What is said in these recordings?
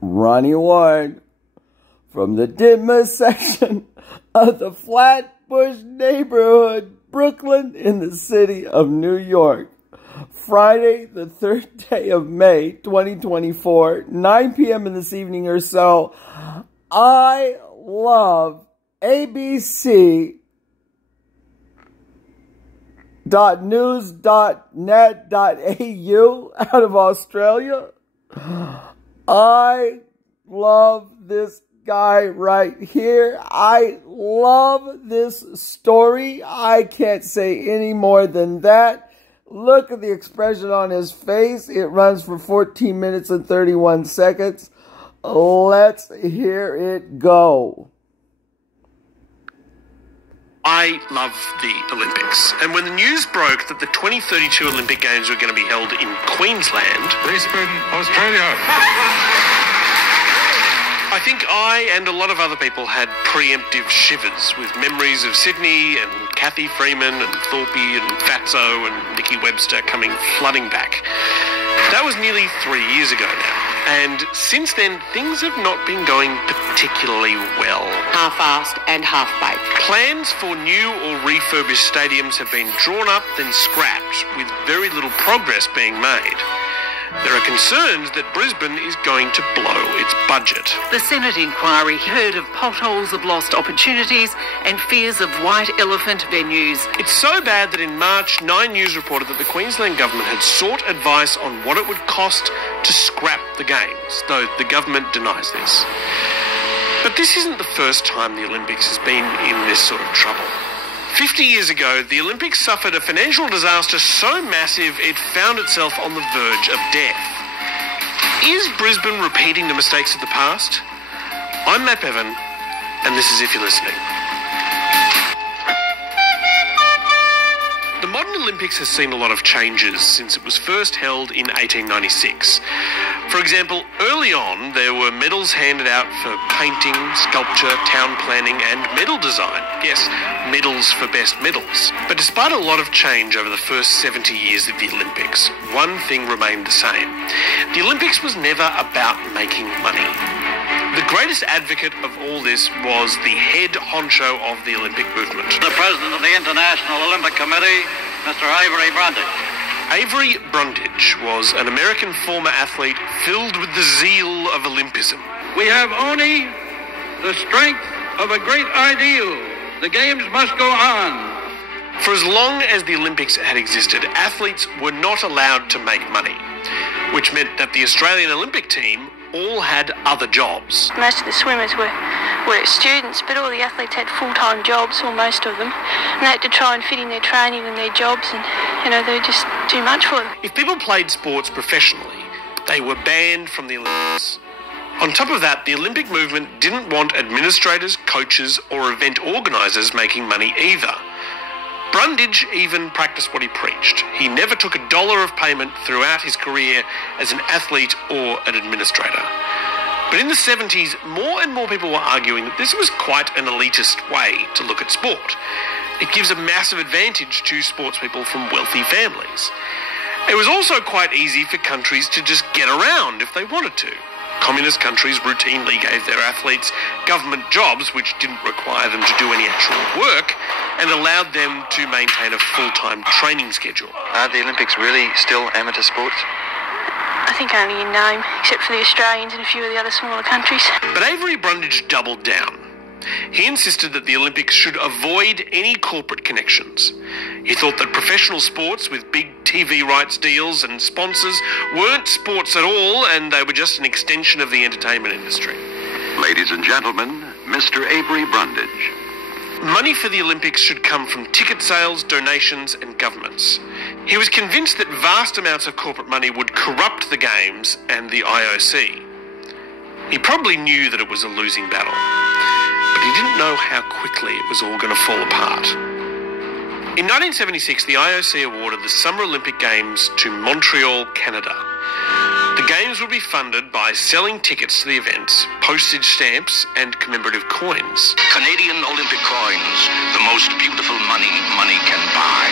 Ronnie Ward from the Ditma section of the Flatbush neighborhood, Brooklyn, in the city of New York. Friday, the 3rd day of May, 2024, 9 p.m. in this evening or so. I love abc.news.net.au out of Australia. I love this guy right here. I love this story. I can't say any more than that. Look at the expression on his face. It runs for 14 minutes and 31 seconds. Let's hear it go. I love the Olympics, and when the news broke that the 2032 Olympic Games were going to be held in Queensland, Brisbane, Australia, I think I and a lot of other people had preemptive shivers with memories of Sydney and Kathy Freeman and Thorpe and Fatso and Nikki Webster coming flooding back. That was nearly 3 years ago now, and since then things have not been going particularly well. Half-assed and half-baked. Plans for new or refurbished stadiums have been drawn up then scrapped, with very little progress being made. There are concerns that Brisbane is going to blow its budget. The Senate inquiry heard of potholes of lost opportunities and fears of white elephant venues. It's so bad that in March, 9 News reported that the Queensland government had sought advice on what it would cost to scrap the Games, though the government denies this. But this isn't the first time the Olympics has been in this sort of trouble. 50 years ago, the Olympics suffered a financial disaster so massive it found itself on the verge of death. Is Brisbane repeating the mistakes of the past? I'm Matt Bevan, and this is If You're Listening. The modern Olympics has seen a lot of changes since it was first held in 1896. For example, early on, there were medals handed out for painting, sculpture, town planning, and medal design. Yes, medals for best medals. But despite a lot of change over the first 70 years of the Olympics, one thing remained the same. The Olympics was never about making money. The greatest advocate of all this was the head honcho of the Olympic movement. The president of the International Olympic Committee, Mr. Avery Brundage. Avery Brundage was an American former athlete filled with the zeal of Olympism. We have only the strength of a great ideal. The games must go on. For as long as the Olympics had existed, athletes were not allowed to make money, which meant that the Australian Olympic team all had other jobs. Most of the swimmers were students, but all the athletes had full-time jobs, or most of them, and they had to try and fit in their training and their jobs, and, they were just too much for them. If people played sports professionally, they were banned from the Olympics. On top of that, the Olympic movement didn't want administrators, coaches, or event organisers making money either. Brundage even practiced what he preached. He never took $1 of payment throughout his career as an athlete or an administrator. But in the 70s, more and more people were arguing that this was quite an elitist way to look at sport. It gives a massive advantage to sportspeople from wealthy families. It was also quite easy for countries to just get around if they wanted to. Communist countries routinely gave their athletes government jobs which didn't require them to do any actual work and allowed them to maintain a full-time training schedule. Are the Olympics really still amateur sports? I think only in name, except for the Australians and a few of the other smaller countries. But Avery Brundage doubled down. He insisted that the Olympics should avoid any corporate connections. He thought that professional sports with big TV rights deals and sponsors weren't sports at all, and they were just an extension of the entertainment industry. Ladies and gentlemen, Mr. Avery Brundage. Money for the Olympics should come from ticket sales, donations, and governments. He was convinced that vast amounts of corporate money would corrupt the Games and the IOC. He probably knew that it was a losing battle, but he didn't know how quickly it was all going to fall apart. In 1976, the IOC awarded the Summer Olympic Games to Montreal, Canada. The Games would be funded by selling tickets to the events, postage stamps, and commemorative coins. Canadian Olympic coins, the most beautiful money can buy.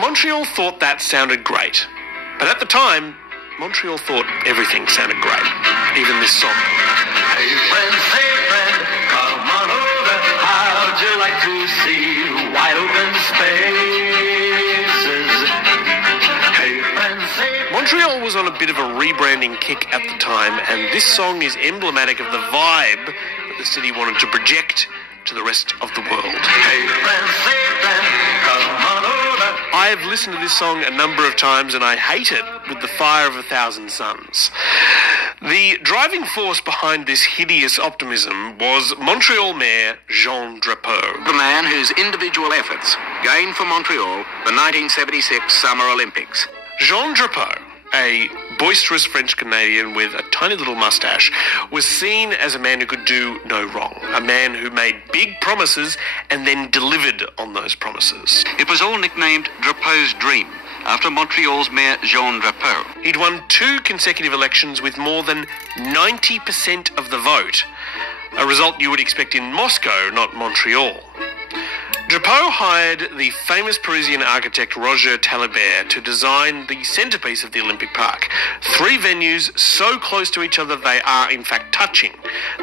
Montreal thought that sounded great, but at the time, Montreal thought everything sounded great, even this song. Hey friend, come on over. How'd you like to see wide open spaces? Hey friend, Montreal was on a bit of a rebranding kick at the time, and this song is emblematic of the vibe that the city wanted to project to the rest of the world. Hey friend, come on over. I have listened to this song a number of times and I hate it with the fire of 1,000 suns. The driving force behind this hideous optimism was Montreal Mayor Jean Drapeau. The man whose individual efforts gained for Montreal the 1976 Summer Olympics. Jean Drapeau, a boisterous French Canadian with a tiny little mustache, was seen as a man who could do no wrong, a man who made big promises and then delivered on those promises. It was all nicknamed Drapeau's Dream, after Montreal's Mayor Jean Drapeau. He'd won 2 consecutive elections with more than 90% of the vote, a result you would expect in Moscow, not Montreal. Drapeau hired the famous Parisian architect Roger Talibert to design the centrepiece of the Olympic Park. 3 venues so close to each other they are in fact touching.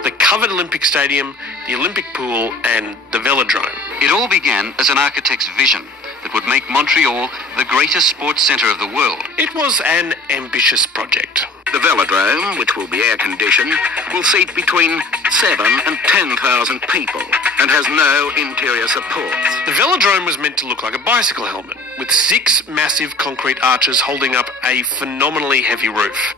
The covered Olympic Stadium, the Olympic Pool and the Velodrome. It all began as an architect's vision that would make Montreal the greatest sports centre of the world. It was an ambitious project. The Velodrome, which will be air-conditioned, will seat between 7,000 and 10,000 people and has no interior supports. The Velodrome was meant to look like a bicycle helmet, with 6 massive concrete arches holding up a phenomenally heavy roof.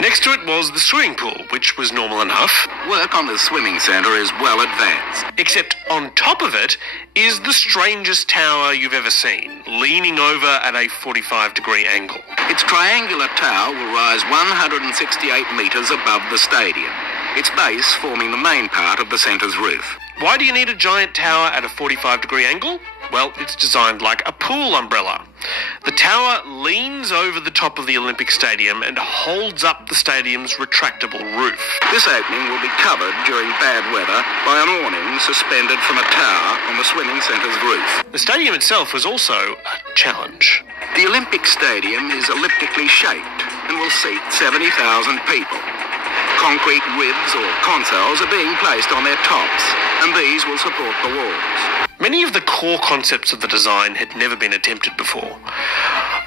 Next to it was the swimming pool, which was normal enough. Work on the swimming centre is well advanced. Except on top of it is the strangest tower you've ever seen, leaning over at a 45-degree angle. Its triangular tower will rise 168 metres above the stadium, its base forming the main part of the centre's roof. Why do you need a giant tower at a 45-degree angle? Well, it's designed like a pool umbrella. The tower leans over the top of the Olympic Stadium and holds up the stadium's retractable roof. This opening will be covered during bad weather by an awning suspended from a tower on the swimming centre's roof. The stadium itself was also a challenge. The Olympic Stadium is elliptically shaped and will seat 70,000 people. Concrete ribs or consoles are being placed on their tops, and these will support the walls. Many of the core concepts of the design had never been attempted before.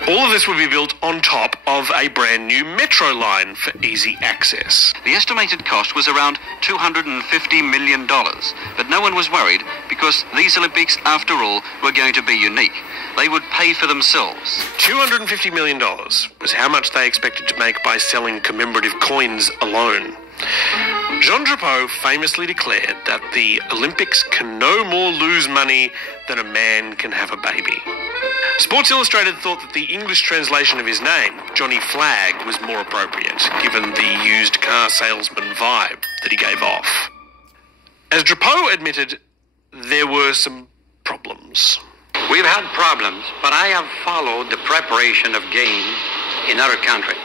All of this would be built on top of a brand new metro line for easy access. The estimated cost was around $250 million, but no one was worried because these Olympics, after all, were going to be unique. They would pay for themselves. $250 million was how much they expected to make by selling commemorative coins alone. Jean Drapeau famously declared that the Olympics can no more lose money than a man can have a baby. Sports Illustrated thought that the English translation of his name, Johnny Flag, was more appropriate, given the used car salesman vibe that he gave off. As Drapeau admitted, there were some problems. We've had problems, but I have followed the preparation of games in other countries.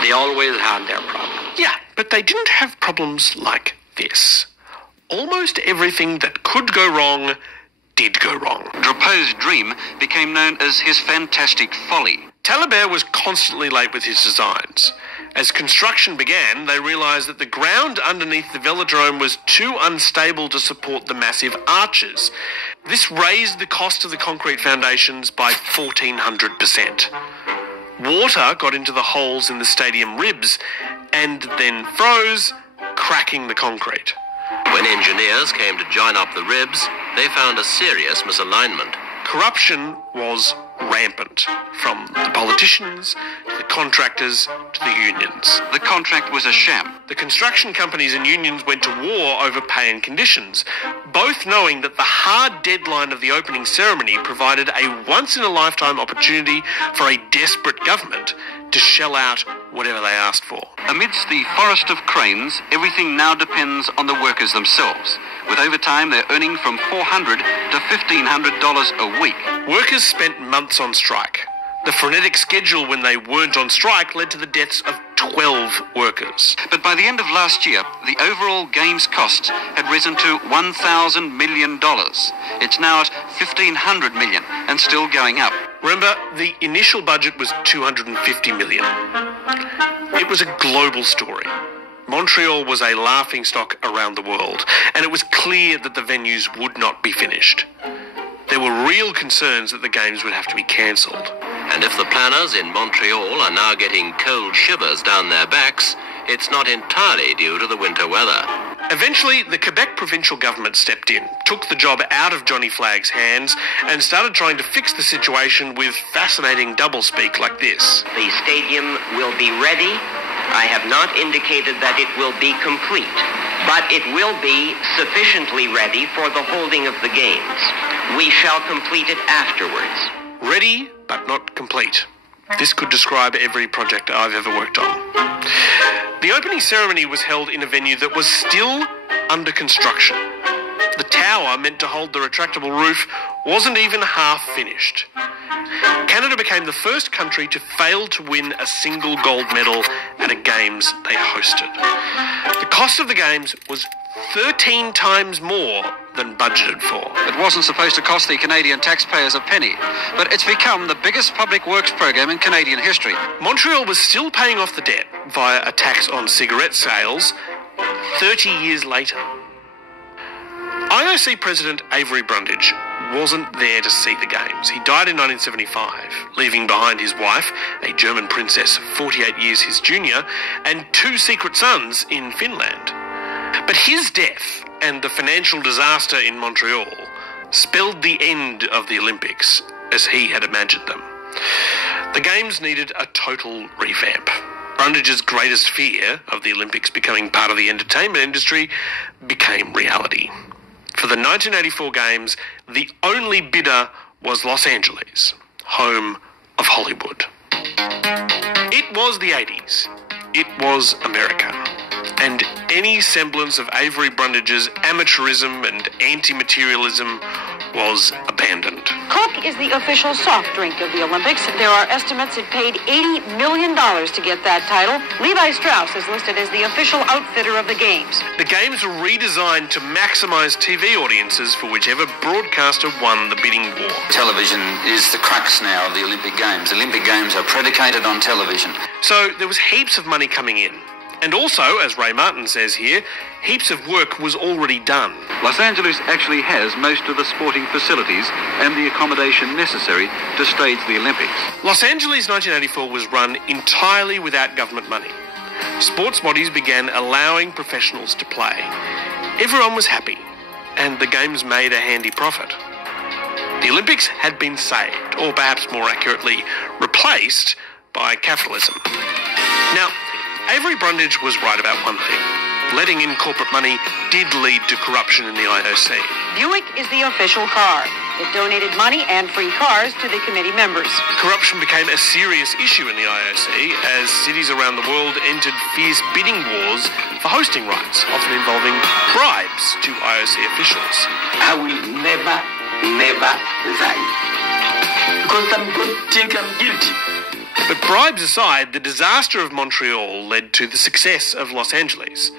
They always had their problems. Yeah, but they didn't have problems like this. Almost everything that could go wrong did go wrong. Drapeau's dream became known as his fantastic folly. Talibert was constantly late with his designs. As construction began, they realised that the ground underneath the velodrome was too unstable to support the massive arches. This raised the cost of the concrete foundations by 1,400%. Water got into the holes in the stadium ribs and then froze, cracking the concrete. When engineers came to join up the ribs, they found a serious misalignment. Corruption was rampant, from the politicians to the contractors to the unions. The contract was a sham. The construction companies and unions went to war over pay and conditions, both knowing that the hard deadline of the opening ceremony provided a once-in-a-lifetime opportunity for a desperate government to shell out whatever they asked for. Amidst the forest of cranes, everything now depends on the workers themselves. With overtime, they're earning from $400 to $1,500 a week. Workers spent months on strike. The frenetic schedule when they weren't on strike led to the deaths of 12 workers. But by the end of last year, the overall games costs had risen to $1,000 million. It's now at $1,500 million and still going up. Remember, the initial budget was $250 million. It was a global story. Montreal was a laughingstock around the world, and it was clear that the venues would not be finished. There were real concerns that the games would have to be cancelled. And if the planners in Montreal are now getting cold shivers down their backs, it's not entirely due to the winter weather. Eventually, the Quebec provincial government stepped in, took the job out of Johnny Flagg's hands, and started trying to fix the situation with fascinating doublespeak like this. The stadium will be ready. I have not indicated that it will be complete, but it will be sufficiently ready for the holding of the games. We shall complete it afterwards. Ready, but not complete. This could describe every project I've ever worked on. The opening ceremony was held in a venue that was still under construction. The tower meant to hold the retractable roof wasn't even half finished. Canada became the first country to fail to win a single gold medal at a games they hosted. The cost of the games was 13 times more than budgeted for. It wasn't supposed to cost the Canadian taxpayers a penny, but it's become the biggest public works program in Canadian history. Montreal was still paying off the debt via a tax on cigarette sales 30 years later. IOC President Avery Brundage wasn't there to see the games. He died in 1975, leaving behind his wife, a German princess 48 years his junior, and 2 secret sons in Finland. But his death and the financial disaster in Montreal spelled the end of the Olympics as he had imagined them. The Games needed a total revamp. Brundage's greatest fear of the Olympics becoming part of the entertainment industry became reality. For the 1984 Games, the only bidder was Los Angeles, home of Hollywood. It was the 80s. It was America. And any semblance of Avery Brundage's amateurism and anti-materialism was abandoned. Coke is the official soft drink of the Olympics. There are estimates it paid $80 million to get that title. Levi Strauss is listed as the official outfitter of the Games. The Games were redesigned to maximise TV audiences for whichever broadcaster won the bidding war. Television is the crux now of the Olympic Games. The Olympic Games are predicated on television. So there was heaps of money coming in. And also, as Ray Martin says here, heaps of work was already done. Los Angeles actually has most of the sporting facilities and the accommodation necessary to stage the Olympics. Los Angeles 1984 was run entirely without government money. Sports bodies began allowing professionals to play. Everyone was happy, and the Games made a handy profit. The Olympics had been saved, or perhaps more accurately, replaced by capitalism. Now, Avery Brundage was right about one thing. Letting in corporate money did lead to corruption in the IOC. Buick is the official car. It donated money and free cars to the committee members. Corruption became a serious issue in the IOC as cities around the world entered fierce bidding wars for hosting rights, often involving bribes to IOC officials. I will never resign. Because I'm going to think I'm guilty. But bribes aside, the disaster of Montreal led to the success of Los Angeles.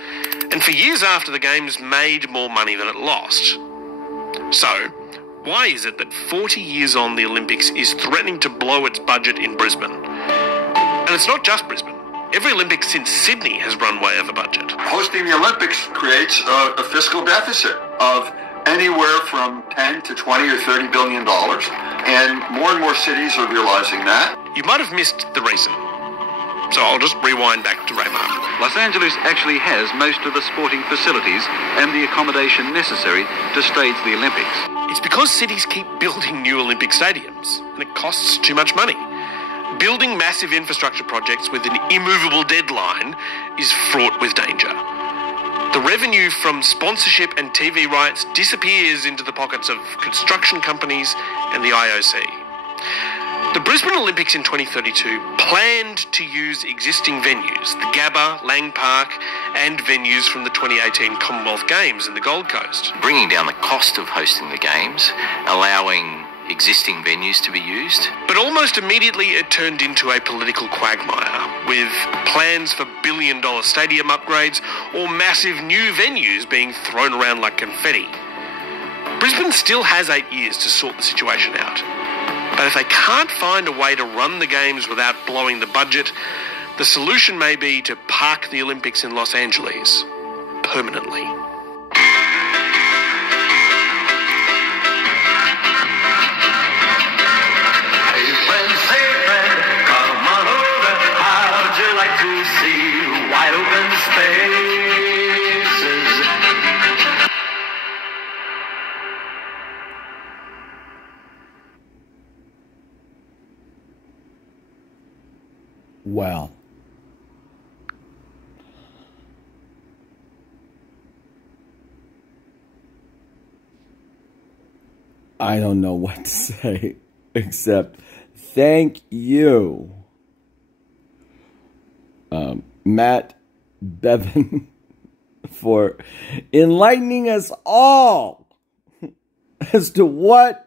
And for years after, the Games made more money than it lost. So, why is it that 40 years on, the Olympics is threatening to blow its budget in Brisbane? And it's not just Brisbane. Every Olympics since Sydney has run way over budget. Hosting the Olympics creates a fiscal deficit of anywhere from 10 to 20 or 30 billion dollars. And more cities are realizing that. You might have missed the reason. So I'll just rewind back to Ray Martin. Los Angeles actually has most of the sporting facilities and the accommodation necessary to stage the Olympics. It's because cities keep building new Olympic stadiums, and it costs too much money. Building massive infrastructure projects with an immovable deadline is fraught with danger. The revenue from sponsorship and TV rights disappears into the pockets of construction companies and the IOC. The Brisbane Olympics in 2032 planned to use existing venues, the Gabba, Lang Park, and venues from the 2018 Commonwealth Games in the Gold Coast. Bringing down the cost of hosting the Games, allowing existing venues to be used. But almost immediately it turned into a political quagmire, with plans for billion-dollar stadium upgrades or massive new venues being thrown around like confetti. Brisbane still has 8 years to sort the situation out. But if they can't find a way to run the games without blowing the budget, the solution may be to park the Olympics in Los Angeles permanently. Hey friend, say friend, come on over. How'd you like to see wide open spaces? Well, I don't know what to say except thank you, Matt Bevan, for enlightening us all as to what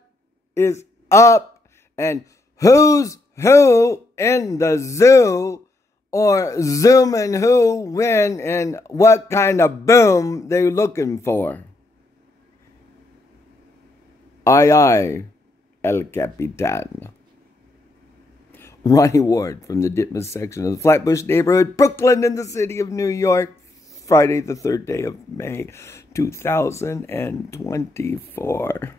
is up and who's who in the zoo, or zooming who, when, and what kind of boom they're looking for. Aye, aye, El Capitan. Ronnie Ward from the Ditmas section of the Flatbush neighborhood, Brooklyn, in the city of New York, Friday the 3rd day of May, 2024.